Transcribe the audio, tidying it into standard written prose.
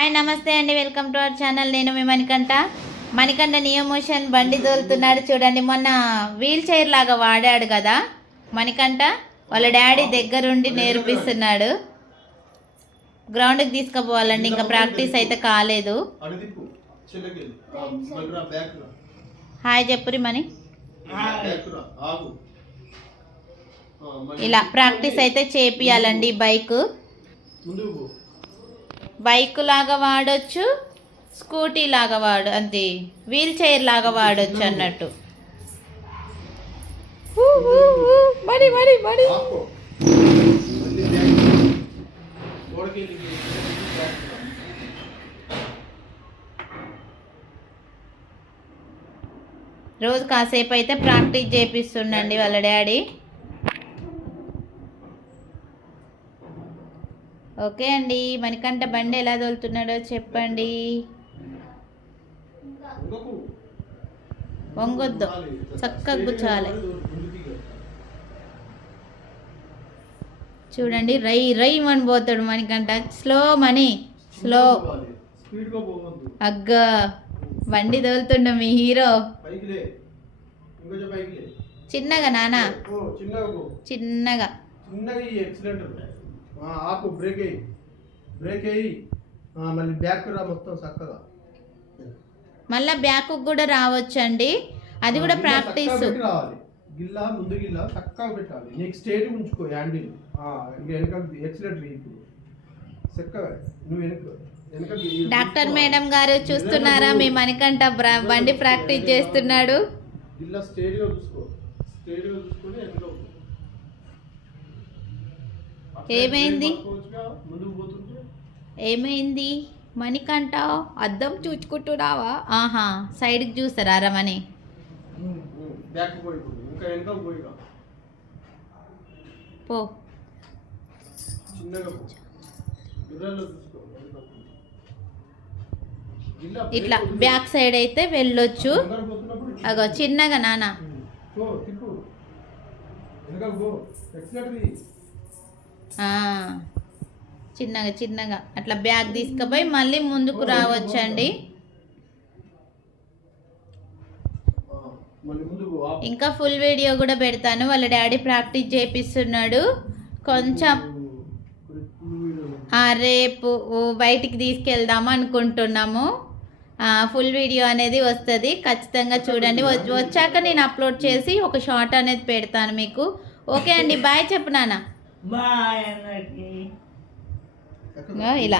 Hi నమస్తే అండి, welcome to our channel. నేను మీ మణికంఠ నియోమోషన్ బండి తోలుతున్నాడు చూడండి. మొన్న వీల్ చైర్ లాగా వాడాడు కదా మణికంఠ, వాళ్ళ డాడీ దగ్గరుండి నేర్పిస్తున్నాడు. గ్రౌండ్కి తీసుకుపోవాలండి, ఇంకా ప్రాక్టీస్ అయితే కాలేదు. హాయ్ చెప్పురి మని. ఇలా ప్రాక్టీస్ అయితే చేపియాలండి. బైక్ లాగా వాడొచ్చు, స్కూటీ లాగా అంతే వీల్ చైర్ లాగా వాడొచ్చు అన్నట్టు. రోజు కాసేపు అయితే ప్రాక్టీస్ చేపిస్తుండండి వాళ్ళ డాడీ. ఓకే అండి, మణికంఠ బండి ఎలా తోలుతున్నాడో చెప్పండి. వంగొద్దు, చక్కగా కూర్చోవాలి. చూడండి, రై రై అని పోతాడు మణికంఠ. Slow money, slow. అగ్గ బండి తోలుతుండ మీ హీరో. చిన్నగా నానా, చిన్నగా. ఆపు, బ్రేక్ అయ్యి మళ్ళీ బ్యాక్ రా, మొత్తం చక్కగా. మళ్ళీ బ్యాక్ కూడా రావచ్చండి, అది కూడా ప్రాక్టీస్. రావాలి గిల్లా, ముందు గిల్లా చక్కగా పెట్టాలి. నీకు స్ట్రేట్ ఉంచుకో హ్యాండిల్. వెనక ఎక్సిలేటర్ ఇప్పుడు చక్కగా నువ్వు వెనక. డాక్టర్ మేడం గారు చూస్తున్నారా, మీ మణికంఠ బండి ప్రాక్టీస్ చేస్తున్నాడు. గిల్లా స్ట్రేట్గా చూసుకో, స్ట్రేట్గా చూసుకొని వెనక. ఏమైంది మణికంఠ, అద్దం చూచుకుంటున్నావా? ఆహా, సైడ్కి చూస్తారా రమణి. పో, ఇట్లా బ్యాక్ సైడ్ అయితే వెళ్ళొచ్చు. అగో చిన్నగా నానా. చిన్నగా చిన్నగా అట్లా బ్యాగ్ తీసుకుపోయి మళ్ళీ ముందుకు రావచ్చండి. ఇంకా ఫుల్ వీడియో కూడా పెడతాను. వాళ్ళ డాడీ ప్రాక్టీస్ చేపిస్తున్నాడు. కొంచెం రేపు బయటికి తీసుకెళ్దాము అనుకుంటున్నాము. ఫుల్ వీడియో అనేది వస్తుంది, ఖచ్చితంగా చూడండి. వచ్చాక నేను అప్లోడ్ చేసి ఒక షార్ట్ అనేది పెడతాను మీకు. ఓకే అండి, బాయ్ చెప్పు నాన్న. బాయ్ అందరికి. ఇలా